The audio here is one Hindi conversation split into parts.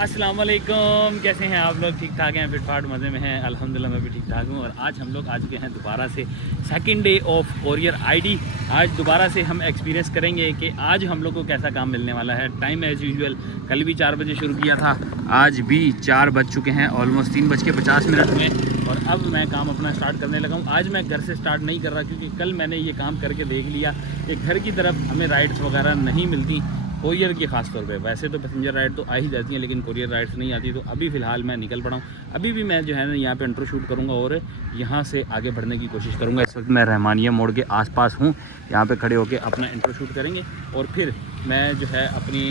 अस्सलाम वालेकुम, कैसे हैं आप लोग? ठीक ठाक हैं, फिट फाट मज़े में हैं? अल्हम्दुलिल्लाह मैं भी ठीक ठाक हूँ। और आज हम लोग आ चुके हैं दोबारा से second day of courier ID. आज दोबारा से हम एक्सपीरियंस करेंगे कि आज हम लोग को कैसा काम मिलने वाला है। टाइम एज़ यूजुअल, कल भी 4 बजे शुरू किया था, आज भी 4 बज चुके हैं, ऑलमोस्ट 3:50 हुए और अब मैं काम अपना स्टार्ट करने लगा हूँ। आज मैं घर से स्टार्ट नहीं कर रहा क्योंकि कल मैंने ये काम करके देख लिया कि घर की तरफ हमें राइड्स वगैरह नहीं मिलती कोरियर की ख़ास तौर पे। वैसे तो पैसेंजर राइड तो आ ही जाती हैं लेकिन कोरियर राइड्स नहीं आती। तो अभी फ़िलहाल मैं निकल पड़ा हूँ। अभी भी मैं जो है ना यहाँ पे इंट्रो शूट करूँगा और यहाँ से आगे बढ़ने की कोशिश करूँगा। इस वक्त मैं रहमानिया मोड़ के आसपास हूँ, यहाँ पे खड़े होकर अपना इंट्रो शूट करेंगे और फिर मैं जो है अपनी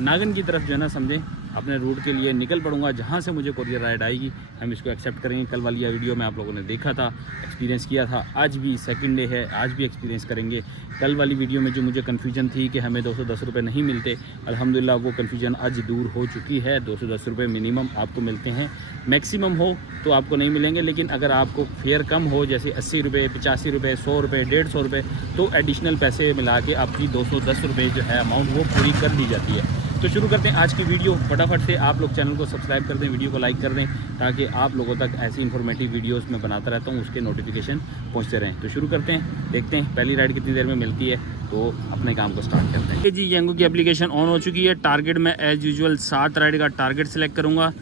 नागन की तरफ जो है ना समझें अपने रूट के लिए निकल पड़ूंगा। जहाँ से मुझे कोरियर राइड आएगी हम इसको एक्सेप्ट करेंगे। कल वाली वीडियो में आप लोगों ने देखा था, एक्सपीरियंस किया था। आज भी सेकंड डे है, आज भी एक्सपीरियंस करेंगे। कल वाली वीडियो में जो मुझे कन्फ्यूजन थी कि हमें 210 रुपये नहीं मिलते, अल्हम्दुलिल्लाह वो कन्फ्यूजन आज दूर हो चुकी है। 210 रुपये मिनिमम आपको मिलते हैं, मैक्सिमम हो तो आपको नहीं मिलेंगे। लेकिन अगर आपको फेयर कम हो, जैसे 80 रुपये, 85 रुपये, 100 रुपये, 150 रुपये, तो एडिशनल पैसे मिला के आपकी 210 रुपये जो है अमाउंट वो पूरी कर दी जाती है। तो शुरू करते हैं आज की वीडियो। फटाफट से आप लोग चैनल को सब्सक्राइब कर दें, वीडियो को लाइक कर दें ताकि आप लोगों तक ऐसी इन्फॉर्मेटिव वीडियोस मैं बनाता रहता हूँ, उसके नोटिफिकेशन पहुँचते रहें। तो शुरू करते हैं, देखते हैं पहली राइड कितनी देर में मिलती है, तो अपने काम को स्टार्ट करते हैं। जी येंगो की एप्लीकेशन ऑन हो चुकी है। टारगेट में एज़ यूजुअल 7 राइड का टारगेट सेलेक्ट करूँगा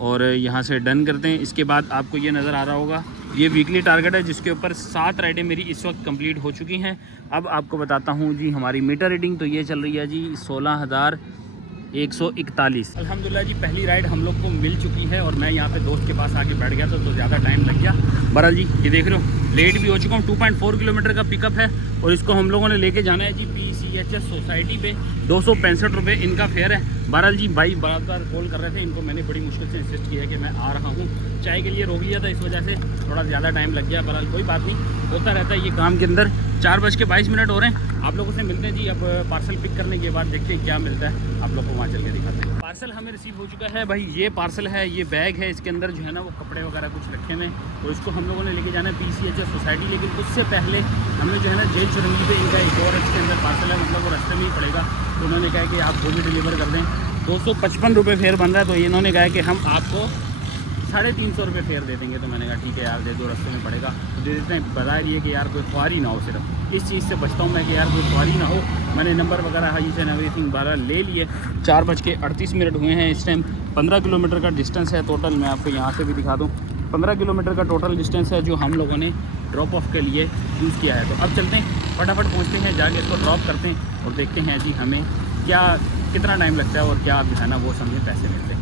और यहाँ से डन करते हैं। इसके बाद आपको ये नज़र आ रहा होगा, ये वीकली टारगेट है जिसके ऊपर 7 राइडें मेरी इस वक्त कंप्लीट हो चुकी हैं। अब आपको बताता हूँ जी हमारी मीटर रीडिंग तो ये चल रही है जी 16,141। अल्हम्दुलिल्लाह जी पहली राइड हम लोग को मिल चुकी है और मैं यहाँ पे दोस्त के पास आके बैठ गया था तो ज़्यादा टाइम लग गया। बहरहाल जी ये देख रहे हो लेट भी हो चुका हूँ। 2.4 किलोमीटर का पिकअप है और इसको हम लोगों ने लेके जाना है जी PCHS सोसाइटी पे। 265 रुपये इनका फेयर है। बहरहाल जी भाई बार बार कॉल कर रहे थे, इनको मैंने बड़ी मुश्किल से इंसिस्ट किया कि मैं आ रहा हूँ। चाय के लिए रोक लिया था, इस वजह से थोड़ा ज़्यादा टाइम लग गया। बहरहाल कोई बात नहीं, होता रहता है ये काम के अंदर। 4:22 हो रहे हैं। आप लोगों से मिलते हैं जी अब पार्सल पिक करने के बाद, देखते हैं क्या मिलता है, आप लोग को वहाँ चल के दिखाते हैं। पार्सल हमें रिसीव हो चुका है भाई। ये पार्सल है, ये बैग है, इसके अंदर जो है ना वो कपड़े वगैरह कुछ रखे हुए हैं और इसको हम लोगों ने लेके जाना है PCHS सोसाइटी। लेकिन उससे पहले हमने जो है ना जेल चुरंगी पे इनका एक और इसके अंदर पार्सल है, मतलब वो रास्ते में ही पड़ेगा। तो उन्होंने कहा कि आप वो भी डिलीवर कर दें। 255 रुपये फेयर बन रहा है, तो इन्होंने कहा कि हम आपको 350 रुपये फेयर दे देंगे। तो मैंने कहा ठीक है यार दे दो, रास्ते में पड़ेगा तो दे देते हैं। बता रही है कि यार कोई ख्वारी ना हो, सिर्फ इस चीज़ से बचता हूँ मैं कि यार कोई ख्वारी ना हो। मैंने नंबर वगैरह ईच एंड एवरीथिंग 12 ले लिए। 4:38 हुए हैं इस टाइम। 15 किलोमीटर का डिस्टेंस है टोटल। मैं आपको यहाँ से भी दिखा दूँ, 15 किलोमीटर का टोटल डिस्टेंस है जो हम लोगों ने ड्रॉप ऑफ के लिए यूज़ किया है। तो अब चलते हैं, फटाफट पहुँचते हैं, जाके इसको ड्रॉप करते हैं और देखते हैं जी हमें कितना टाइम लगता है और क्या जो है ना वो समझे पैसे मिलते हैं।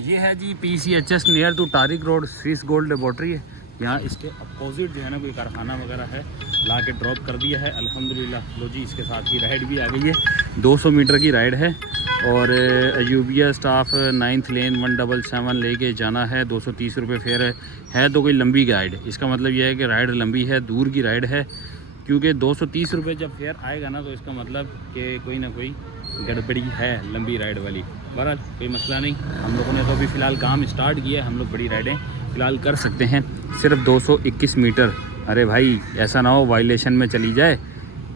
ये है जी PCHS near to Tariq road, Swiss gold laboratory है। यहाँ इसके अपोजिट जो है ना कोई कारखाना वगैरह है, ला के ड्रॉप कर दिया है अल्हम्दुलिल्लाह। लो जी इसके साथ ही राइड भी आ गई है। 200 मीटर की राइड है और अयूबिया स्टाफ 9th लेन 177 लेके जाना है। 230 रुपये फेयर है। तो कोई लंबी राइड, इसका मतलब यह है कि राइड लंबी है, दूर की राइड है। क्योंकि 230 रुपये जब फेयर आएगा ना तो इसका मतलब कि कोई ना कोई गड़बड़ी है लंबी राइड वाली। बहरहाल कोई मसला नहीं, हम लोगों ने तो अभी फ़िलहाल काम स्टार्ट किया है। हम लोग बड़ी राइडें फ़िलहाल कर सकते हैं। सिर्फ 221 मीटर। अरे भाई ऐसा ना हो वायलेशन में चली जाए,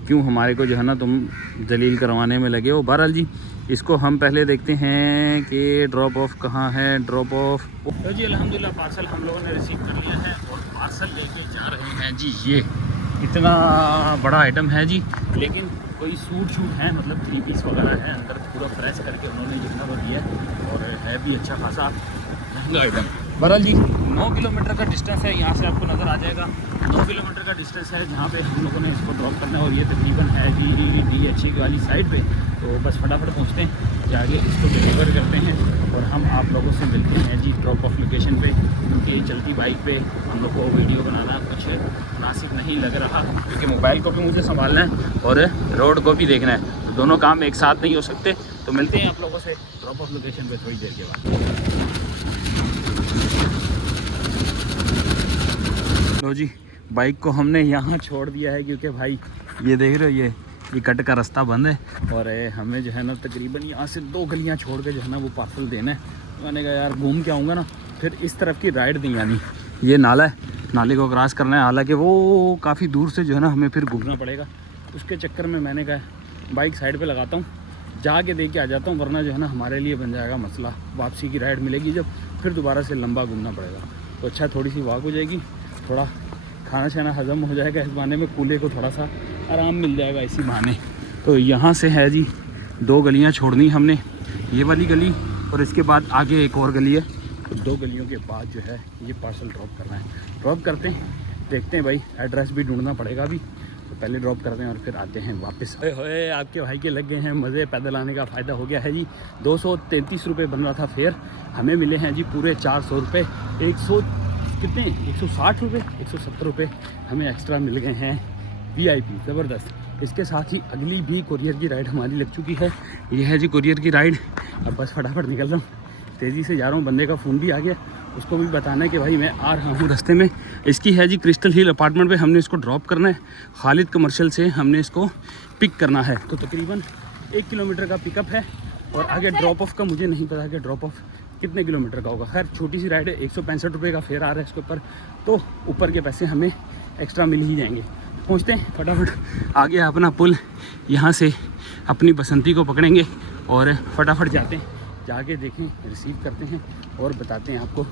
क्यों हमारे को जो है ना तुम जलील करवाने में लगे हो। बहरहाल जी इसको हम पहले देखते हैं कि ड्रॉप ऑफ कहाँ है। ड्रॉप ऑफ तो जी अल्हम्दुलिल्लाह पार्सल हम लोगों ने रिसीव कर लिया है और पार्सल लेके जा रहे हैं जी। ये इतना बड़ा आइटम है जी, लेकिन कोई सूट है, मतलब 3 पीस वगैरह है अंदर, पूरा प्रेस करके उन्होंने जितना वो दिया और है भी अच्छा खासा महंगा आइटम। बहरहाल जी 9 किलोमीटर का डिस्टेंस है, यहाँ से आपको नज़र आ जाएगा। 9 किलोमीटर का डिस्टेंस है जहाँ पे हम लोगों ने इसको ड्रॉप करना है और ये तकरीबन है जी DHE वाली साइड पे। तो बस फटाफट पहुँचते हैं, जाके इसको डिलीवर करते हैं और हम आप लोगों से मिलते हैं जी ड्रॉप ऑफ लोकेशन पे। क्योंकि चलती बाइक पे हम लोग को वीडियो बनाना कुछ मुनासिब नहीं लग रहा, क्योंकि मोबाइल को भी मुझे संभालना है और रोड को भी देखना है, तो दोनों काम एक साथ नहीं हो सकते। तो मिलते हैं आप लोगों से ड्रॉप ऑफ लोकेशन पे थोड़ी देर के बाद। लो जी बाइक को हमने यहाँ छोड़ दिया है क्योंकि भाई ये देख रहे हो ये कट का रास्ता बंद है और हमें जो है ना तकरीबन यहाँ से 2 गलियाँ छोड़ के जो है ना वो पार्सल देना है। मैंने कहा यार घूम के आऊँगा ना फिर इस तरफ की राइड नहीं आनी। ये नाला है, नाले को क्रॉस करना है, हालांकि वो काफ़ी दूर से जो है ना हमें फिर घूमना पड़ेगा। उसके चक्कर में मैंने कहा बाइक साइड पे लगाता हूँ, जाके देख के आ जाता हूँ, वरना जो है ना हमारे लिए बन जाएगा मसला। वापसी की राइड मिलेगी जब, फिर दोबारा से लंबा घूमना पड़ेगा। तो अच्छा थोड़ी सी वॉक हो जाएगी, थोड़ा खाना शाना हज़म हो जाएगा, इस बहाने में कूल्हे को थोड़ा सा आराम मिल जाएगा इसी बहाने। तो यहाँ से है जी 2 गलियाँ छोड़नी हमने, ये वाली गली और इसके बाद आगे एक और गली है। तो 2 गलियों के बाद जो है ये पार्सल ड्रॉप करना है। ड्रॉप करते हैं, देखते हैं भाई, एड्रेस भी ढूंढना पड़ेगा अभी, तो पहले ड्रॉप करते हैं और फिर आते हैं वापस। होए आपके भाई के लग गए हैं मज़े, पैदल आने का फ़ायदा हो गया है जी। 233 रुपये बन रहा था फेयर, हमें मिले हैं जी पूरे 400 रुपये। 160 रुपये 170 रुपये हमें एक्स्ट्रा मिल गए हैं, VIP ज़बरदस्त। इसके साथ ही अगली भी कुरियर की राइड हमारी लग चुकी है। ये है जी कुरियर की राइड। अब बस फटाफट निकल रहा हूँ, तेज़ी से जा रहा हूँ। बंदे का फ़ोन भी आ गया, उसको भी बताना है कि भाई मैं आ रहा हूँ रास्ते में। इसकी है जी क्रिस्टल हिल अपार्टमेंट पे हमने इसको ड्रॉप करना है। खालिद कमर्शियल से हमने इसको पिक करना है। तो तकरीबन 1 किलोमीटर का पिकअप है और आगे ड्रॉप ऑफ का मुझे नहीं पता कि ड्रॉप ऑफ कितने किलोमीटर का होगा। खैर छोटी सी राइड है, 165 रुपये का फेयर आ रहा है इसके ऊपर, तो ऊपर के पैसे हमें एक्स्ट्रा मिल ही जाएंगे। पहुँचते हैं फटाफट, आगे अपना पुल, यहाँ से अपनी बसंती को पकड़ेंगे और फटाफट जाते हैं, जाके देखें, रिसीव करते हैं और बताते हैं आपको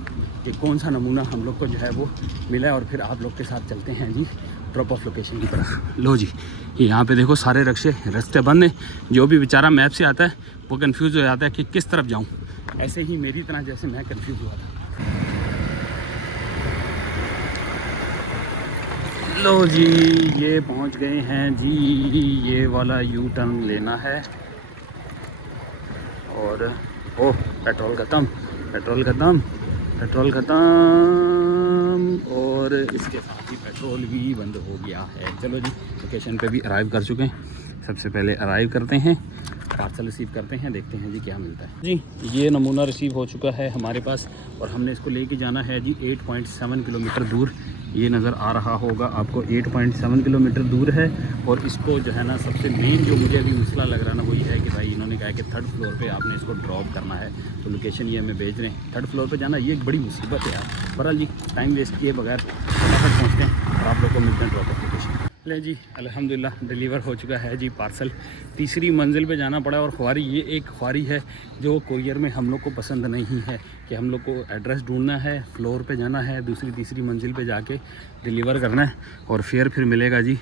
कि कौन सा नमूना हम लोग को जो है वो मिला है। और फिर आप लोग के साथ चलते हैं जी ड्रॉप ऑफ लोकेशन की तरफ। लो जी, यहाँ पे देखो सारे रास्ते बंद हैं। जो भी बेचारा मैप से आता है वो कंफ्यूज हो जाता है कि किस तरफ जाऊँ। ऐसे ही मेरी तरह जैसे मैं कंफ्यूज हुआ था। लो जी, ये पहुँच गए हैं जी, ये वाला यू टर्न लेना है। और ओह पेट्रोल ख़त्म, पेट्रोल ख़त्म, पेट्रोल ख़त्म, और इसके साथ ही पेट्रोल भी बंद हो गया है। चलो जी, लोकेशन पे भी अराइव कर चुके हैं। सबसे पहले अराइव करते हैं, पार्सल रिसीव करते हैं, देखते हैं जी क्या मिलता है। जी ये नमूना रिसीव हो चुका है हमारे पास और हमने इसको लेके जाना है जी 8.7 किलोमीटर दूर। ये नज़र आ रहा होगा आपको, 8.7 किलोमीटर दूर है। और इसको जो है ना, सबसे मेन जो मुझे अभी मसला लग रहा ना वो ये है कि भाई इन्होंने कहा कि 3rd फ्लोर पे आपने इसको ड्रॉप करना है। तो लोकेशन ये हमें भेज रहे हैं, 3rd फ्लोर पे जाना, ये एक बड़ी मुसीबत है यार। बहरहाल जी, टाइम वेस्ट किए बगैर फटाफट पहुँचते हैं और आप लोग को मिलते हैं ड्रॉप ऑफ लोकेशन। ले जी, अल्हम्दुलिल्लाह डिलीवर हो चुका है जी पार्सल। तीसरी मंजिल पे जाना पड़ा और ख्वारी, ये एक ख्वारी है जो कुरियर में हम लोग को पसंद नहीं है कि हम लोग को एड्रेस ढूंढना है, फ्लोर पे जाना है, दूसरी तीसरी मंजिल पे जाके डिलीवर करना है और फेयर फिर मिलेगा जी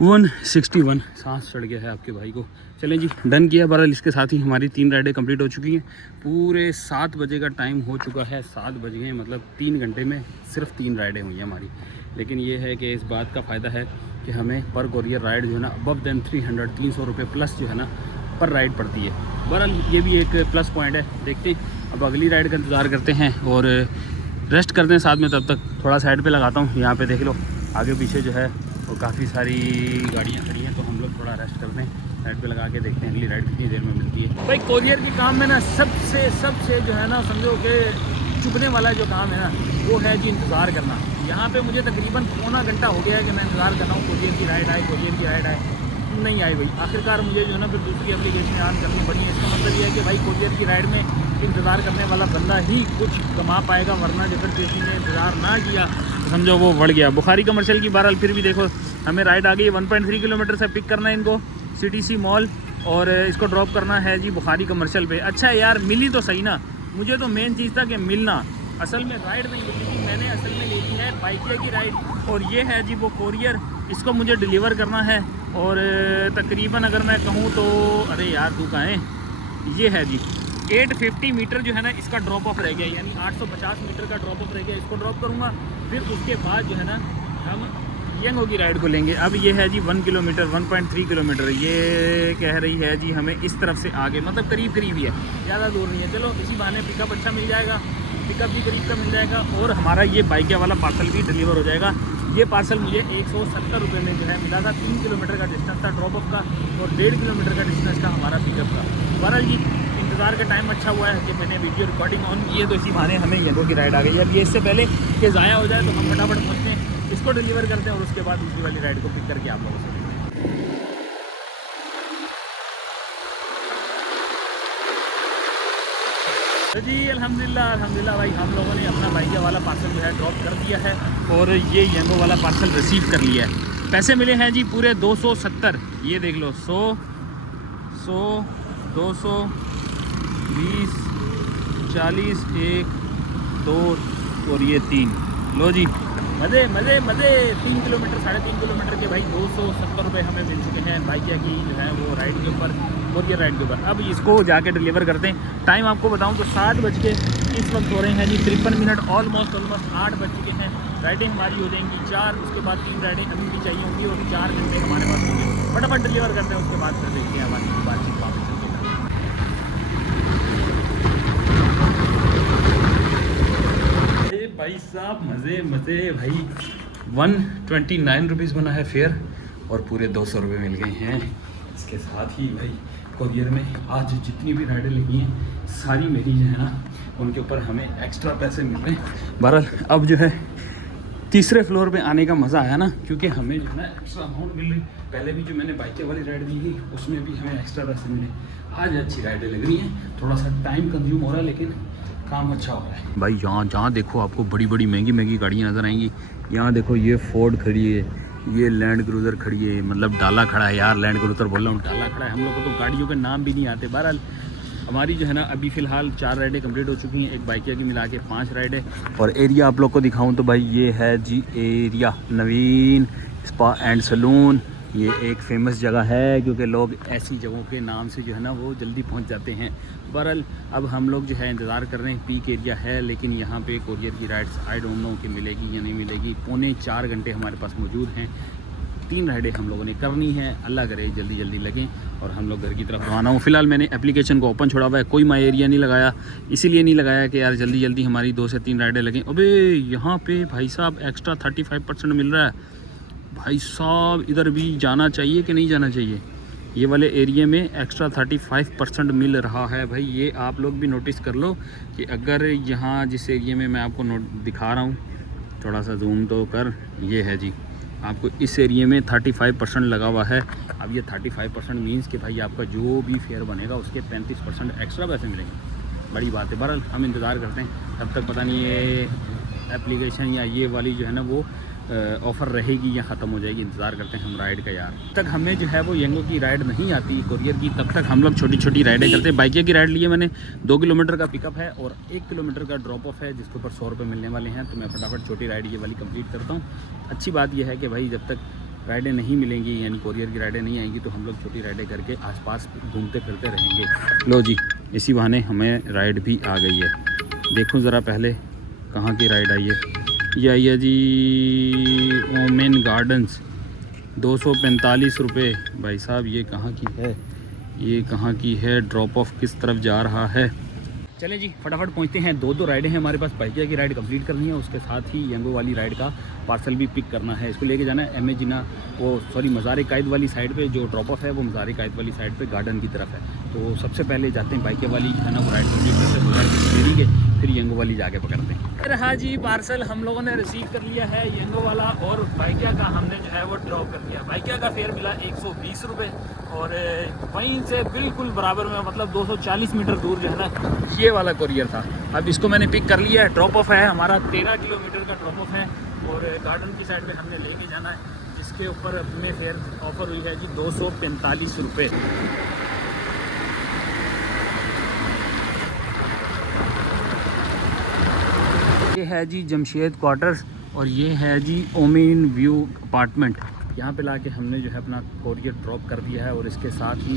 161। सांस चढ़ गया है आपके भाई को। चलें जी, डन किया। बहरहाल इसके साथ ही हमारी 3 राइडें कंप्लीट हो चुकी हैं। पूरे 7 बजे का टाइम हो चुका है, 7 बज गए, मतलब 3 घंटे में सिर्फ 3 राइडें हुई हैं हमारी। लेकिन ये है कि इस बात का फ़ायदा है कि हमें पर कुरियर राइड जो है ना अबव दैन 300 रुपये प्लस जो है ना पर राइड पड़ती है। बहरहाल ये भी एक प्लस पॉइंट है। देखते हैं अब अगली राइड का इंतज़ार करते हैं और रेस्ट करते हैं साथ में। तब तक थोड़ा साइड पे लगाता हूँ। यहाँ पे देख लो आगे पीछे जो है वो काफ़ी सारी गाड़ियाँ खड़ी हैं, तो हम लोग थोड़ा रेस्ट करते हैं, साइड पे लगा के देखते हैं अगली राइड कितनी देर में मिलती है। भाई कुरियर के काम में ना सबसे जो है ना, समझो कि चुभने वाला जो काम है ना वो है जी इंतज़ार करना। यहाँ पे मुझे तकरीबन पौना घंटा हो गया है कि मैं इंतज़ार कर रहा हूँ कुरियर की राइड आए, कुरियर की राइड आए, नहीं आई भाई। आखिरकार मुझे जो है ना फिर दूसरी एप्लीकेशन ऑन करनी पड़ी है। इसका मतलब ये है कि भाई कुरियर की राइड में इंतज़ार करने वाला बंदा ही कुछ कमा पाएगा, वरना जब किसी ने इंतज़ार ना किया तो समझो वो बढ़ गया। बुखारी कमर्शियल की बहरहाल फिर भी देखो हमें राइड आ गई। 1.3 किलोमीटर से पिक करना है इनको CTC मॉल और इसको ड्रॉप करना है जी बुखारी कमर्शियल पे। अच्छा यार, मिली तो सही ना, मुझे तो मेन चीज़ था कि मिलना। असल में राइड नहीं मिली थी, मैंने असल में ले ली है बाइकिया की राइड और ये है जी वो कोरियर, इसको मुझे डिलीवर करना है। और तकरीबन अगर मैं कहूँ तो, अरे यार तू कहाँ है, ये है जी 850 मीटर जो है ना इसका ड्रॉप ऑफ रह गया, यानी 850 मीटर का ड्रॉप ऑफ रह गया। इसको ड्रॉप करूँगा, फिर उसके बाद जो है ना हम यंगो की राइड को लेंगे। अब ये है जी 1 किलोमीटर 1.3 किलोमीटर, ये कह रही है जी हमें इस तरफ से आगे, मतलब करीब ही है, ज़्यादा दूर नहीं है। चलो इसी बहाने पिकअप अच्छा मिल जाएगा, पिकअप भी करीब का मिल जाएगा और हमारा ये बाइकिया वाला पार्सल भी डिलीवर हो जाएगा। ये पार्सल मुझे 170 रुपये में जो है मिला था। 3 किलोमीटर का डिस्टेंस था ड्रॉप ऑफ का और 1.5 किलोमीटर का डिस्टेंस था हमारा पिकअप का। बहरहाल ये इंतज़ार का टाइम अच्छा हुआ है कि मैंने वीडियो रिकॉर्डिंग ऑन की है, तो इसी बहाने हमें येलो की राइड आ गई है। अब ये इससे पहले कि ज़ाया हो जाए तो हम फटाफट पहुँचते हैं, इसको डिलीवर करते हैं और उसके बाद दूसरी वाली राइड को पिक करके आप लोगों से तो जी अल्हम्दुलिल्लाह भाई, हम लोगों ने अपना बाइकिया वाला पार्सल जो है ड्रॉप कर दिया है और ये येंगो वाला पार्सल रिसीव कर लिया है। पैसे मिले हैं जी पूरे 270, ये देख लो 100, 220, 40, 1, 2 और ये 3। लो जी, मज़े मज़े मज़े। 3 किलोमीटर 3.5 किलोमीटर के भाई 270 रुपये हमें मिल चुके हैं बाइकिया की जो है वो राइड के ऊपर, कोरियर राइड के ऊपर। अब इसको जाके डिलीवर करते हैं। टाइम आपको बताऊं तो 7 बज के इस वक्त हो रहे हैं जी 53 मिनट, ऑलमोस्ट 8 बज चुके हैं। राइडें हमारी हो जाएंगी 4, उसके बाद 3 राइडें अभी भी चाहिए होंगी और 4 घंटे हमारे पास होंगे। फटाफट डिलीवर करते हैं, उसके बाद फिर देखते हैं हमारी बातचीत वापस चलते हैं। भाई साहब मज़े मज़े भाई। 129 रुपीज़ बना है फेयर और पूरे 200 रुपये मिल गए हैं। इसके साथ ही भाई कोरियर में आज जितनी भी राइडें लगी हैं सारी मेरी जो है ना उनके ऊपर हमें एक्स्ट्रा पैसे मिल रहे हैं। बहरहाल अब जो है तीसरे फ्लोर पे आने का मज़ा आया ना, क्योंकि हमें जो है ना एक्स्ट्रा अमाउंट मिल रही। पहले भी जो मैंने बाइक वाली राइड दी थी उसमें भी हमें एक्स्ट्रा पैसे मिले। आज अच्छी राइडें लग रही हैं, थोड़ा सा टाइम कंज्यूम हो रहा है लेकिन काम अच्छा हो रहा है भाई। जहाँ देखो आपको बड़ी बड़ी महंगी गाड़ियाँ नज़र आएंगी। यहाँ देखो ये फोर्ड खड़ी है, ये लैंड क्रूज़र खड़ी है, मतलब डाला खड़ा है यार, लैंड क्रूज़र बोल रहा हूँ, डाला खड़ा है। हम लोग को तो गाड़ियों के नाम भी नहीं आते। बहरहाल हमारी जो है ना अभी फ़िलहाल 4 राइडें कंप्लीट हो चुकी हैं, एक बाइकिया की मिला के 5 राइडें। और एरिया आप लोग को दिखाऊँ तो भाई ये है जी area Naveen spa and salon. ये एक फेमस जगह है क्योंकि लोग ऐसी जगहों के नाम से जो है ना वो जल्दी पहुंच जाते हैं। बहरहाल अब हम लोग जो है इंतज़ार कर रहे हैं। पीक एरिया है लेकिन यहाँ पे कोरियर की राइड्स आई डोंट नो कि मिलेगी या नहीं मिलेगी। 3.25 घंटे हमारे पास मौजूद हैं। 3 राइडें हम लोगों ने करनी है, अल्लाह करे जल्दी जल्दी लगें और हम लोग घर की तरफ रवाना हूँ। फ़िलहाल मैंने एप्लीकेशन को ओपन छोड़ा हुआ है, कोई माई एरिया नहीं लगाया। इसीलिए नहीं लगाया कि यार जल्दी जल्दी हमारी 2 से 3 राइडें लगें। अबे यहाँ पे भाई साहब एक्स्ट्रा 35% मिल रहा है। भाई साहब इधर भी जाना चाहिए कि नहीं जाना चाहिए? ये वाले एरिया में एक्स्ट्रा 35% मिल रहा है भाई। ये आप लोग भी नोटिस कर लो कि अगर यहाँ जिस एरिया में मैं आपको दिखा रहा हूँ, थोड़ा सा जूम तो कर, ये है जी, आपको इस एरिया में 35% लगा हुआ है। अब ये 35% मीन्स कि भाई आपका जो भी फेयर बनेगा उसके 35% एक्स्ट्रा पैसे मिलेंगे। बड़ी बात है। बहरहाल हम इंतज़ार करते हैं, तब तक पता नहीं ये एप्लीकेशन या ये वाली जो है ना वो ऑफ़र रहेगी या ख़त्म हो जाएगी। इंतज़ार करते हैं हम राइड का यार। तब तक हमें जो है वो येंगो की राइड नहीं आती कोरियर की, तब तक हम लोग छोटी छोटी राइडें करते हैं। बाइकिया की राइड लिए मैंने, 2 किलोमीटर का पिकअप है और 1 किलोमीटर का ड्रॉप ऑफ है जिसके ऊपर 100 रुपये मिलने वाले हैं। तो मैं फटाफट छोटी राइड ये वाली कंप्लीट करता हूँ। अच्छी बात यह है कि भाई जब तक राइडें नहीं मिलेंगी यानी कोरियर की राइडें नहीं आएंगी तो हम लोग छोटी राइडें करके आसपास घूमते फिरते रहेंगे। लो जी, इसी बहाने हमें राइड भी आ गई है। देखूँ ज़रा पहले कहाँ की राइड आई है। ये आई है जी ओमेन गार्डन्स, 245 रुपये। भाई साहब ये कहाँ की है, ये कहाँ की है, ड्रॉप ऑफ किस तरफ जा रहा है? चलें जी फटाफट पहुंचते हैं। 2 राइडें हैं हमारे पास। बाइकिया की राइड कंप्लीट करनी है, उसके साथ ही येंगो वाली राइड का पार्सल भी पिक करना है। इसको लेके जाना है MA जिना, वो सॉरी मज़ार कायद वाली साइड पे। जो ड्रॉप ऑफ है वो मज़ार कायद वाली साइड पे गार्डन की तरफ है। तो सबसे पहले जाते हैं बाइकिया वाली है ना वो राइड कंप्लीट करते हैं, फिर येंगो वाली जाके पकड़ते हैं। हाँ जी, पार्सल हम लोगों ने रिसीव कर लिया है येंगो वाला और बाइकिया का हमने जो है वो ड्रॉप कर दिया। बाइकिया का फेयर मिला 120 रुपये और वहीं से बिल्कुल बराबर में मतलब 240 मीटर दूर जो है ना ये वाला कोरियर था। अब इसको मैंने पिक कर लिया है। ड्रॉप ऑफ है हमारा 13 किलोमीटर का ड्रॉप ऑफ है और गार्डन की साइड पे हमने लेके जाना है, जिसके ऊपर अपने फेयर ऑफर हुई है जी 245 रुपये। ये है जी जमशेद क्वार्टर्स और ये है जी ओमेन व्यू अपार्टमेंट। यहाँ पे लाके हमने जो है अपना कोरियर ड्रॉप कर दिया है और इसके साथ ही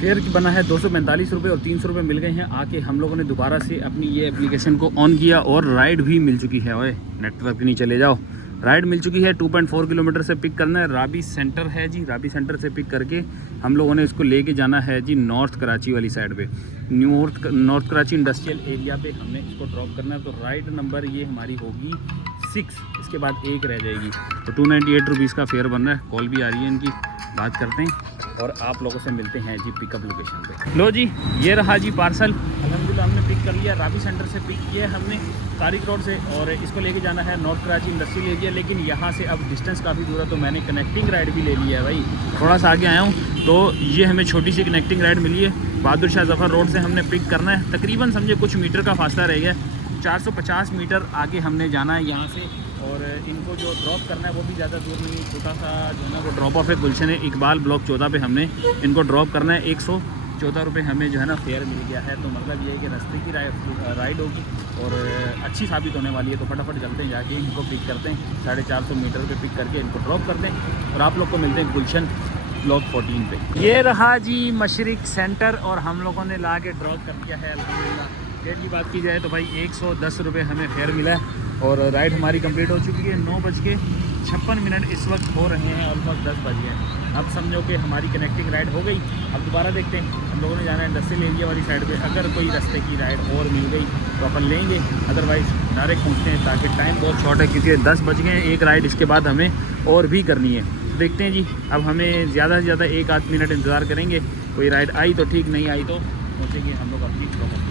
फेयर बना है 245 रुपये और 300 रुपये मिल गए हैं। आके हम लोगों ने दोबारा से अपनी ये एप्लीकेशन को ऑन किया और राइड भी मिल चुकी है। ओए नेटवर्क नहीं चले जाओ। राइड मिल चुकी है, 2.4 किलोमीटर से पिक करना है। राबी सेंटर है जी, राबी सेंटर से पिक करके हम लोगों ने इसको लेके जाना है जी नॉर्थ कराची वाली साइड पे, नॉर्थ कराची इंडस्ट्रियल एरिया पे हमने इसको ड्रॉप करना है। तो राइड नंबर ये हमारी होगी 6, इसके बाद 1 रह जाएगी। तो 298 रुपीज़ का फेयर बन रहा है। कॉल भी आ रही है इनकी, बात करते हैं और आप लोगों से मिलते हैं जी पिकअप लोकेशन पे। लो जी, ये रहा जी पार्सल। अल्हम्दुलिल्लाह हमने पिक कर लिया, राबी सेंटर से पिक किया हमने तारिक रोड से और इसको लेके जाना है नॉर्थ कराची इंडस्ट्रियल एरिया। लेकिन यहाँ से अब डिस्टेंस काफ़ी दूर है तो मैंने कनेक्टिंग राइड भी ले लिया है भाई। थोड़ा सा आगे आया हूँ तो ये हमें छोटी सी कनेक्टिंग राइड मिली है। बहादुर शाह जफ़र रोड से हमने पिक करना है, तकरीबन समझे कुछ मीटर का फासला रह गया। 450 मीटर आगे हमने जाना है यहाँ से और इनको जो ड्रॉप करना है वो भी ज़्यादा दूर नहीं, छोटा सा जो है ना वो ड्रॉप ऑफ है। गुलशन इकबाल ब्लॉक 14 पे हमने इनको ड्रॉप करना है। 14 रुपये हमें जो है ना फेयर मिल गया है। तो मतलब ये है कि रास्ते की राइड होगी और अच्छी साबित होने वाली है। तो फटाफट चलते हैं, जाके इनको पिक करते हैं, 450 मीटर पे पिक करके इनको ड्रॉप करते हैं और आप लोग को मिलते हैं गुलशन ब्लॉक 14 पे। ये रहा जी मशरिक सेंटर और हम लोगों ने ला के ड्रॉप कर दिया है अल्हम्दुलिल्लाह। रेट की बात की जाए तो भाई 110 रुपये हमें फेयर मिला है और राइड हमारी कंप्लीट हो चुकी है। 9:56 इस वक्त हो रहे हैं, ऑलमोस्ट 10 बज गए हैं। अब समझो कि हमारी कनेक्टिंग राइड हो गई। अब दोबारा देखते हैं, हम लोगों ने जाना है इंडस्ट्रियल एरिया वाली साइड पे। अगर कोई रास्ते की राइड और मिल गई तो अपन लेंगे, अदरवाइज़ डायरेक्ट पहुँचते हैं ताकि टाइम बहुत शॉर्ट है क्योंकि 10 बज गए हैं। एक राइड इसके बाद हमें और भी करनी है। देखते हैं जी, अब हमें ज़्यादा से ज़्यादा 1-8 मिनट इंतज़ार करेंगे। कोई राइड आई तो ठीक, नहीं आई तो पहुँचेंगे हम लोग अपनी प्रॉपर।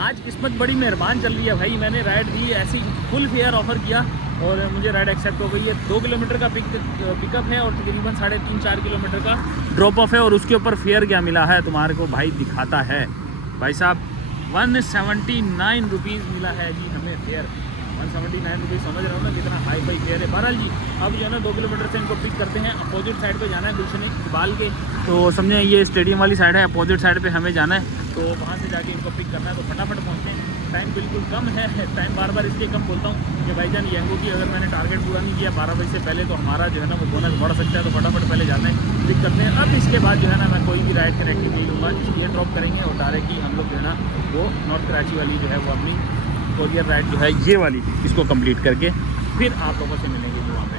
आज किस्मत बड़ी मेहरबान चल रही है भाई। मैंने राइड दी, ऐसी फुल फेयर ऑफ़र किया और मुझे राइड एक्सेप्ट हो गई है। 2 किलोमीटर का पिकअप है और तकरीबन 3.5-4 किलोमीटर का ड्रॉप ऑफ है। और उसके ऊपर फेयर क्या मिला है तुम्हारे को भाई दिखाता है भाई साहब। 179 रुपीज़ मिला है जी हमें फेयर। 179 रुपीज़, समझ रहे हो ना कितना हाई फाई फेयर है। बहरहाल जी, अब जो है ना 2 किलोमीटर से इनको पिक करते हैं। अपोजिट साइड पे जाना है गुलशन इकबाल के, तो समझे ये स्टेडियम वाली साइड है, अपोजिट साइड पे हमें जाना है। तो वहाँ से जाके इनको पिक करना है। तो फटाफट पहुँचते हैं। टाइम बिल्कुल कम है, टाइम बार बार इसलिए कम बोलता हूँ कि भाईजान यंगो की अगर मैंने टारगेट पूरा नहीं किया 12 बजे से पहले तो हमारा जो है ना वो बोनस बढ़ सकता है। तो फटाफट पहले जाना है, पिक करते हैं। अब इसके बाद जो है ना मैं कोई भी राइड कनेक्टिव नहीं लूँगा, इसलिए ड्रॉप करेंगे और डायरेक्टली हम लोग जो है ना वो नॉर्थ कराची वाली जो है वो अपनी कोरियर राइड जो है ये वाली इसको कंप्लीट करके फिर आप लोगों से मिलेंगे वहाँ पे।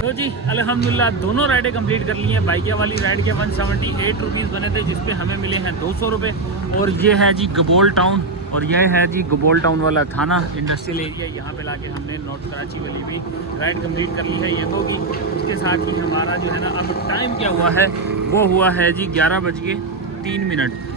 तो जी अल्हम्दुलिल्लाह दोनों राइडें कंप्लीट कर ली हैं। बाइकिया वाली राइड के 178 रुपीज़ बने थे जिस पे हमें मिले हैं 200 रुपये। और ये है जी गबोल टाउन और यह है जी गबोल टाउन वाला थाना इंडस्ट्रियल एरिया। यहाँ पे लाके हमने नॉर्थ कराची वाली भी राइड कंप्लीट कर ली है ये होगी। उसके साथ ही हमारा जो है ना अब टाइम क्या हुआ है, वो हुआ है जी 11:03।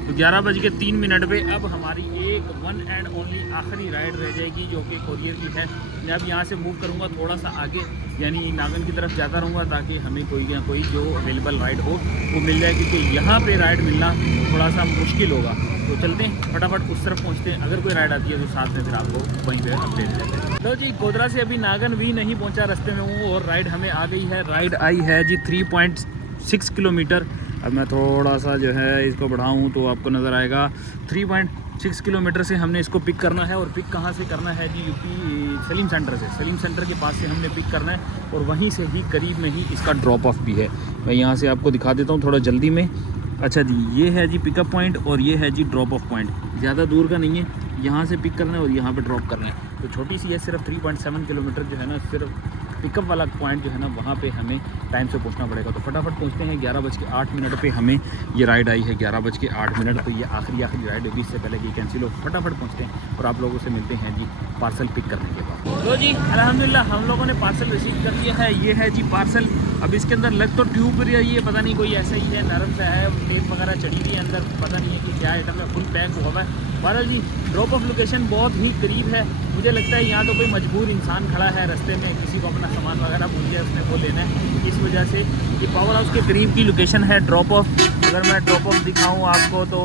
तो 11:03 पे अब हमारी एक वन एंड ओनली आखिरी राइड रह जाएगी जो कि कोरियर की है। मैं अब यहाँ से मूव करूँगा थोड़ा सा आगे, यानी नागन की तरफ जाता रहूँगा ताकि हमें कोई ना कोई जो अवेलेबल राइड हो वो मिल जाए, क्योंकि यहाँ पे राइड मिलना थोड़ा सा मुश्किल होगा। तो चलते हैं फटाफट उस तरफ पहुँचते हैं। अगर कोई राइड आती है तो साथ में फिर आपको वहीं पर अपडेट देते हैं। तो जी गोधरा से अभी नागन भी नहीं पहुँचा, रास्ते में हूँ और राइड हमें आ गई है। राइड आई है जी 3.6 किलोमीटर। अब मैं थोड़ा सा जो है इसको बढ़ाऊँ तो आपको नज़र आएगा 3.6 किलोमीटर से हमने इसको पिक करना है। और पिक कहाँ से करना है जी, यूपी सलीम सेंटर से। सलीम सेंटर के पास से हमने पिक करना है और वहीं से ही करीब में ही इसका ड्रॉप ऑफ भी है। मैं यहाँ से आपको दिखा देता हूँ थोड़ा जल्दी में। अच्छा जी, ये है जी पिकअप पॉइंट और ये है जी ड्रॉप ऑफ पॉइंट। ज़्यादा दूर का नहीं है, यहाँ से पिक करना है और यहाँ पे ड्रॉप करना है। तो छोटी सी है, सिर्फ 3.7 किलोमीटर जो है ना, सिर्फ पिकअप वाला पॉइंट जो है ना वहाँ पे हमें टाइम से पहुँचना पड़ेगा। तो फटाफट पहुँचते हैं। 11:08 पे हमें ये राइड आई है। 11:08 तो ये आखिरी राइड होगी, इससे पहले कि कैंसिल हो। फटाफट पहुँचते हैं और आप लोगों से मिलते हैं जी पार्सल पिक करने के बाद। तो जी अल्हम्दुलिल्लाह हम लोगों ने पार्सल रिसीव कर लिया है। ये है जी पार्सल। अब इसके अंदर लग तो ट्यूब रही है, पता नहीं कोई ऐसा ही है, नरम सा है, टेप वगैरह चढ़ी हुई है अंदर, पता नहीं है कि क्या आइटम है। फुल पैक हुआ है। बहरहाल जी ड्रॉप ऑफ लोकेशन बहुत ही करीब है। मुझे लगता है यहाँ तो कोई मजबूर इंसान खड़ा है रास्ते में, किसी को अपना सामान वगैरह भूल गया, उसने वो लेना है, इस वजह से ये पावर हाउस के करीब की लोकेशन है ड्रॉप ऑफ। अगर मैं ड्रॉप ऑफ दिखाऊँ आपको तो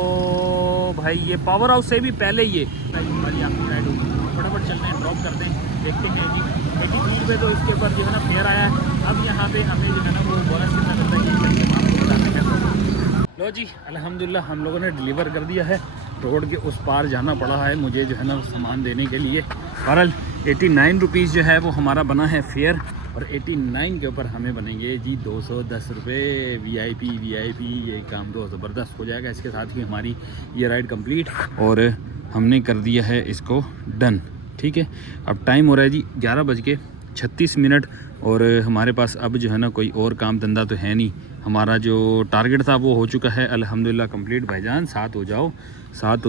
भाई ये पावर हाउस से भी पहले ये हमारी आपकी राइड होगी। फटाफट चलते हैं, ड्रॉप करते हैं, देखते हैं जी 83 पे तो इसके ऊपर जो है ना फेयर आया है। अब यहाँ पे हमें जो है ना वो बोनस कितना करता है लो जी अल्हम्दुलिल्लाह हम लोगों ने डिलीवर कर दिया है। रोड के उस पार जाना पड़ा है मुझे जो है ना सामान देने के लिए। बहरहाल 89 रुपीज़ जो है वो हमारा बना है फेयर और 89 के ऊपर हमें बनेंगे जी 210 रुपये। वीआईपी ये काम तो ज़बरदस्त हो जाएगा। इसके साथ ही हमारी ये राइड कंप्लीट और हमने कर दिया है इसको डन। ठीक है, अब टाइम हो रहा है जी 11:36 और हमारे पास अब जो है ना कोई और काम धंधा तो है नहीं। हमारा जो टारगेट था वो हो चुका है अल्हम्दुलिल्लाह कंप्लीट। भाईजान साथ हो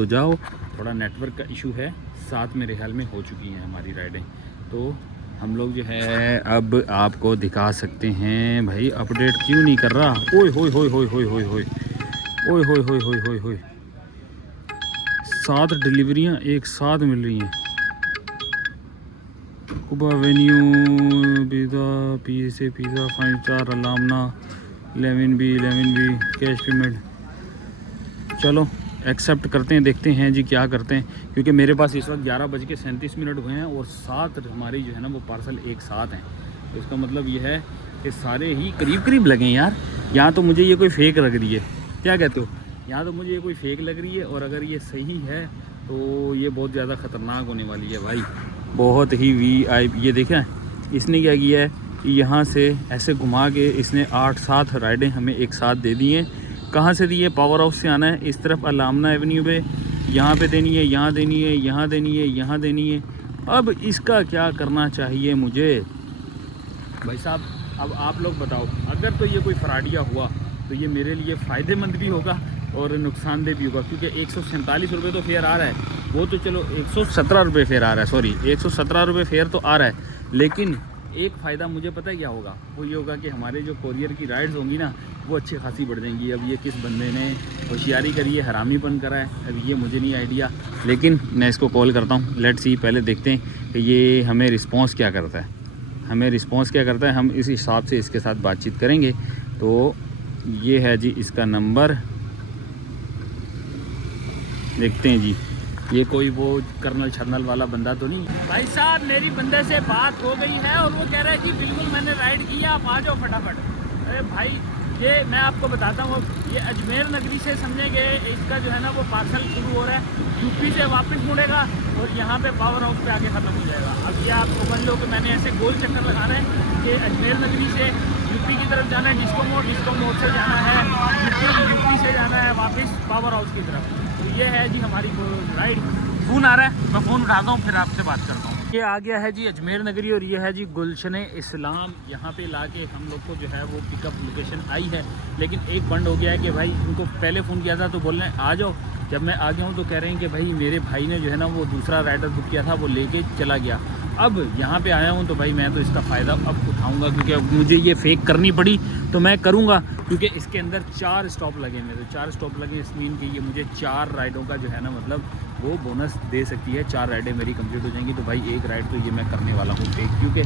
जाओ। थोड़ा नेटवर्क का इशू है, साथ मेरे ख्याल में हो चुकी हैं हमारी राइडें। तो हम लोग जो है अब आपको दिखा सकते हैं। भाई अपडेट क्यों नहीं कर रहा? ओए होए 7 डिलीवरियां एक साथ मिल रही हैं। कुबा वेन्यू पिज़्ज़ा 5 स्टार अलामना 11B कैश पेमेंट। चलो एक्सेप्ट करते हैं, देखते हैं जी क्या करते हैं, क्योंकि मेरे पास इस वक्त 11:37 हुए हैं और 7 हमारी जो है ना वो पार्सल एक साथ हैं। तो इसका मतलब ये है ये सारे ही करीब करीब लगे हैं यार। यहाँ तो मुझे ये कोई फेक लग रही है, क्या कहते हो? यहाँ तो मुझे ये कोई फेक लग रही है, और अगर ये सही है तो ये बहुत ज़्यादा ख़तरनाक होने वाली है भाई, बहुत ही VIP। ये देखें इसने क्या किया है, यहाँ से ऐसे घुमा के इसने 8-7 राइडें हमें एक साथ दे दी हैं। कहाँ से दी है? पावर हाउस से आना है, इस तरफ अलामना एवेन्यू पे, यहाँ पे देनी है, यहाँ देनी है, यहाँ देनी है, यहाँ देनी है। अब इसका क्या करना चाहिए मुझे भाई साहब? अब आप लोग बताओ। अगर तो ये कोई फ्रॉडिया हुआ तो ये मेरे लिए फ़ायदेमंद भी होगा और नुकसानदेह भी होगा, क्योंकि 147 रुपये तो फेयर आ रहा है, वो तो चलो 117 रुपये फेयर आ रहा है, सॉरी 117 रुपये फेयर तो आ रहा है। लेकिन एक फ़ायदा मुझे पता है क्या होगा, वो ये होगा कि हमारे जो कोरियर की राइड्स होंगी ना, वो अच्छी खासी बढ़ जाएंगी। अब ये किस बंदे ने होशियारी करी है, हरामीपन करा है, अब ये मुझे नहीं आइडिया, लेकिन मैं इसको कॉल करता हूँ। लेट्स सी, पहले देखते हैं कि ये हमें रिस्पॉन्स क्या करता है, हम इस हिसाब से इसके साथ बातचीत करेंगे। तो ये है जी इसका नंबर, देखते हैं जी, ये कोई वो कर्नल छर्नल वाला बंदा तो नहीं। भाई साहब मेरी बंदे से बात हो गई है और वो कह रहा है कि बिल्कुल मैंने राइड किया, आप आ जाओ फटाफट। अरे भाई ये मैं आपको बताता हूँ, ये अजमेर नगरी से समझेंगे, इसका जो है ना वो पार्सल शुरू हो रहा है, यूपी से वापस मुड़ेगा और यहाँ पे पावर हाउस पे आके ख़त्म हो जाएगा। अब ये आप समझ लो कि मैंने ऐसे गोल चक्कर लगाना है कि अजमेर नगरी से यूपी की तरफ जाना है, डिस्को मोड़ से जाना है, यूपी से जाना है वापस पावर हाउस की तरफ। तो ये है जी हमारी राइड। फ़ोन आ रहा है, मैं फ़ोन उठाता हूँ फिर आपसे बात करता हूँ। ये आ गया है जी अजमेर नगरी और ये है जी गुलशन इस्लाम। यहाँ पे लाके हम लोग को जो है वो पिकअप लोकेशन आई है, लेकिन एक बंद हो गया है कि भाई उनको पहले फ़ोन किया था तो बोल रहे हैं आ जाओ। जब मैं आ गया हूँ तो कह रहे हैं कि भाई मेरे भाई ने जो है ना वो दूसरा राइडर बुक किया था, वो लेके चला गया। अब यहाँ पे आया हूँ तो भाई मैं तो इसका फ़ायदा अब उठाऊँगा, क्योंकि अब मुझे ये फेक करनी पड़ी तो मैं करूँगा, क्योंकि इसके अंदर 4 स्टॉप लगे मेरे, 4 स्टॉप लगे, इस मीन कि ये मुझे 4 राइडों का जो है ना मतलब वो बोनस दे सकती है। 4 राइडें मेरी कंप्लीट हो जाएंगी तो भाई एक राइड तो ये मैं करने वाला हूँ फेक, क्योंकि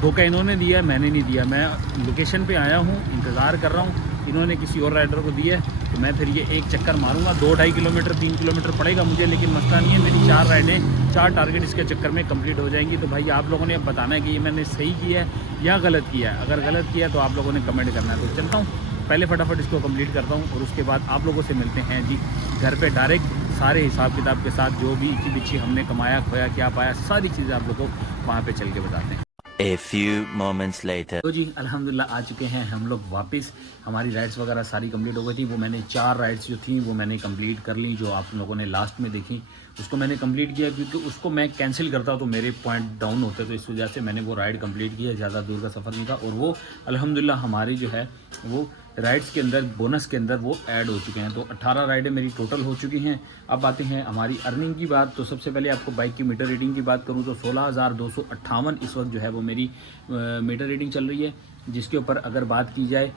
धोखा इन्होंने दिया है, मैंने नहीं दिया। मैं लोकेशन पे आया हूँ, इंतज़ार कर रहा हूँ, इन्होंने किसी और राइडर को दिया है, तो मैं फिर ये एक चक्कर मारूंगा। 2-2.5 किलोमीटर 3 किलोमीटर पड़ेगा मुझे, लेकिन मसला नहीं है, मेरी 4 राइडें 4 टारगेट इसके चक्कर में कंप्लीट हो जाएंगी। तो भाई आप लोगों ने अब बताना है कि ये मैंने सही किया है या गलत किया है। अगर गलत किया है तो आप लोगों ने कमेंट करना है। तो चलता हूँ, पहले फटाफट इसको कंप्लीट करता हूँ और उसके बाद आप लोगों से मिलते हैं जी घर पे डायरेक्ट, सारे हिसाब किताब के साथ, जो भी इची बिची हमने कमाया खोया क्या पाया, सारी चीज़ें आप लोगों को वहाँ पे चल के बताते हैं। A few moments later. तो जी अल्हम्दुलिल्लाह आ चुके हैं हम लोग वापस। हमारी राइड्स वगैरह सारी कंप्लीट हो गई थी। वो मैंने 4 राइड्स जो थी वो मैंने कंप्लीट कर ली, जो आप लोगों ने लास्ट में देखी उसको मैंने कंप्लीट किया, क्योंकि उसको मैं कैंसिल करता तो मेरे पॉइंट डाउन होते, तो इस वजह से मैंने वो राइड कंप्लीट किया। ज़्यादा दूर का सफ़र नहीं था और वो अल्हम्दुलिल्लाह हमारी जो है वो राइड्स के अंदर बोनस के अंदर वो ऐड हो चुके हैं। तो 18 राइडें मेरी टोटल हो चुकी हैं। अब आते हैं हमारी अर्निंग की बात। तो सबसे पहले आपको बाइक की मीटर रीडिंग की बात करूं तो 16,258 इस वक्त जो है वो मेरी मीटर रीडिंग चल रही है, जिसके ऊपर अगर बात की जाए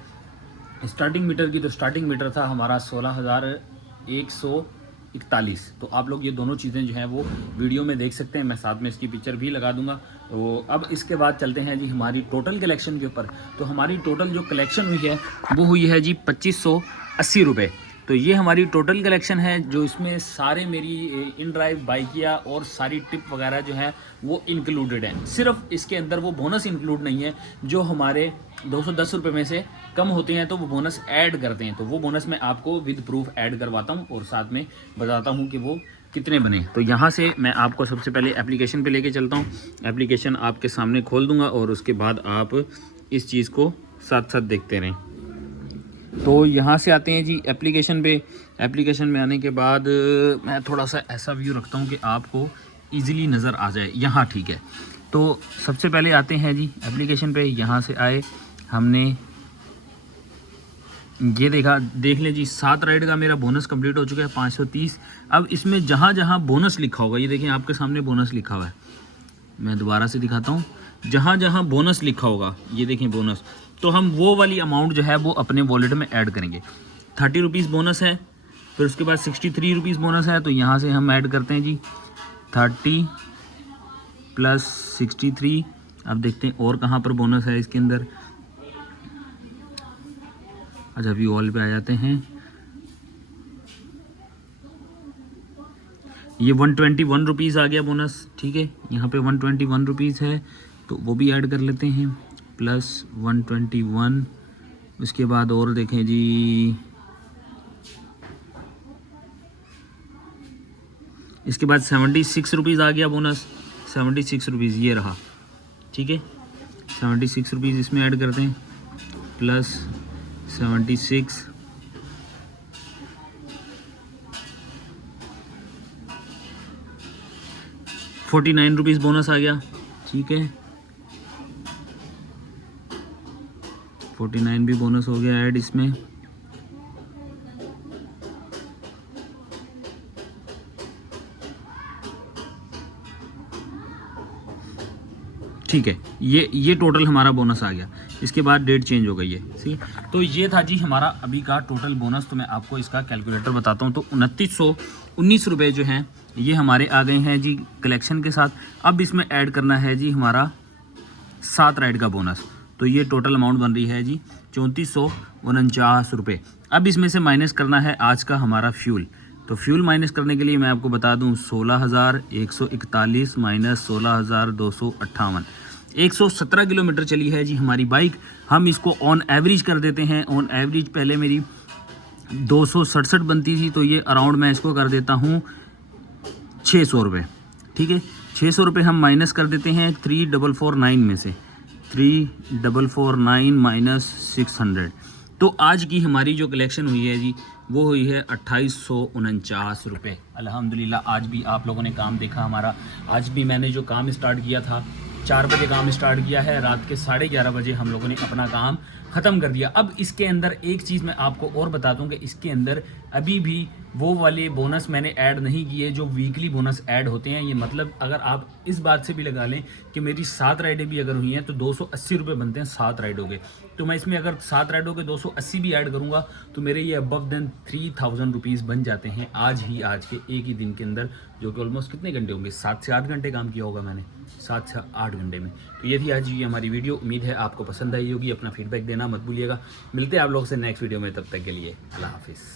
स्टार्टिंग मीटर की तो स्टार्टिंग मीटर था हमारा 16,141। तो आप लोग ये दोनों चीज़ें जो हैं वो वीडियो में देख सकते हैं, मैं साथ में इसकी पिक्चर भी लगा दूंगा। तो अब इसके बाद चलते हैं जी हमारी टोटल कलेक्शन के ऊपर। तो हमारी टोटल जो कलेक्शन हुई है वो हुई है जी 2580 रुपये। तो ये हमारी टोटल कलेक्शन है, जो इसमें सारे मेरी इन ड्राइव बाइकिया और सारी टिप वगैरह जो है वो इंक्लूडेड है। सिर्फ इसके अंदर वो बोनस इंक्लूड नहीं है, जो हमारे 210 रुपये में से कम होते हैं तो वो बोनस ऐड करते हैं। तो वो बोनस मैं आपको विद प्रूफ ऐड करवाता हूँ और साथ में बताता हूँ कि वो कितने बने। तो यहाँ से मैं आपको सबसे पहले एप्लीकेशन पे लेके चलता हूँ। एप्लीकेशन आपके सामने खोल दूँगा और उसके बाद आप इस चीज़ को साथ साथ देखते रहें। तो यहाँ से आते हैं जी एप्लीकेशन पे। एप्लीकेशन में आने के बाद मैं थोड़ा सा ऐसा व्यू रखता हूँ कि आपको इजीली नज़र आ जाए। यहाँ ठीक है। तो सबसे पहले आते हैं जी एप्लीकेशन पे। यहाँ से आए, हमने ये देखा, देख लें जी 7 राइड का मेरा बोनस कंप्लीट हो चुका है 530। अब इसमें जहाँ जहाँ बोनस लिखा होगा, ये देखें आपके सामने बोनस लिखा हुआ है, मैं दोबारा से दिखाता हूँ। जहाँ जहाँ बोनस लिखा होगा ये देखें बोनस, तो हम वो वाली अमाउंट जो है वो अपने वॉलेट में ऐड करेंगे। 30 रुपीज़ बोनस है, फिर उसके बाद 63 रुपीज़ बोनस है। तो यहाँ से हम ऐड करते हैं जी 30 + 63। अब देखते हैं और कहाँ पर बोनस है इसके अंदर। अच्छा व्यू ऑल पे आ जाते हैं। ये 121 रुपीज़ आ गया बोनस, ठीक है। यहाँ पे 121 रुपीज़ है तो वो भी ऐड कर लेते हैं। प्लस 121, उसके बाद और देखें जी, इसके बाद 76 रुपीज़ आ गया बोनस, 76 रुपीज़ ये रहा, ठीक है। 76 रुपीज़ इसमें ऐड करते हैं, प्लस 76, ₹49 बोनस आ गया, ठीक है। 49 भी बोनस हो गया ऐड इसमें। ठीक है, ये टोटल हमारा बोनस आ गया। इसके बाद डेट चेंज हो गई है, ठीक है। तो ये था जी हमारा अभी का टोटल बोनस। तो मैं आपको इसका कैलकुलेटर बताता हूँ। तो 2919 रुपये जो हैं ये हमारे आ गए हैं जी कलेक्शन के साथ। अब इसमें ऐड करना है जी हमारा 7 राइड का बोनस। तो ये टोटल अमाउंट बन रही है जी 3449 रुपये। अब इसमें से माइनस करना है आज का हमारा फ्यूल। तो फ्यूल माइनस करने के लिए मैं आपको बता दूं 16,141 माइनस 16,258, 117 किलोमीटर चली है जी हमारी बाइक। हम इसको ऑन एवरेज कर देते हैं। ऑन एवरेज पहले मेरी 267 बनती थी, तो ये अराउंड मैं इसको कर देता हूँ 600 रुपये, ठीक है। 600 रुपये हम माइनस कर देते हैं 3449 में से, 3449 माइनस 600। तो आज की हमारी जो कलेक्शन हुई है जी वो हुई है 2849 रुपये। अल्हम्दुलिल्लाह आज भी आप लोगों ने काम देखा हमारा। आज भी मैंने जो काम स्टार्ट किया था 4 बजे काम स्टार्ट किया है, रात के 11:30 बजे हम लोगों ने अपना काम ख़त्म कर दिया। अब इसके अंदर एक चीज़ मैं आपको और बता दूं कि इसके अंदर अभी भी वो वाले बोनस मैंने ऐड नहीं किए जो वीकली बोनस ऐड होते हैं। ये मतलब अगर आप इस बात से भी लगा लें कि मेरी 7 राइडें भी अगर हुई हैं तो 280 रुपये बनते हैं 7 राइडों के। तो मैं इसमें अगर 7 राइडों के 280 भी ऐड करूँगा तो मेरे ये अबव देन 3000 रुपीज़ बन जाते हैं आज के एक ही दिन के अंदर, जो कि ऑलमोस्ट कितने घंटे होंगे, 7 से 8 घंटे काम किया होगा मैंने, 7 से 8 घंटे में। तो ये थी आज की हमारी वीडियो। उम्मीद है आपको पसंद आई होगी। अपना फीडबैक देना मत भूलिएगा। मिलते हैं आप लोगों से नेक्स्ट वीडियो में, तब तक के लिए अल्लाह हाफिज़।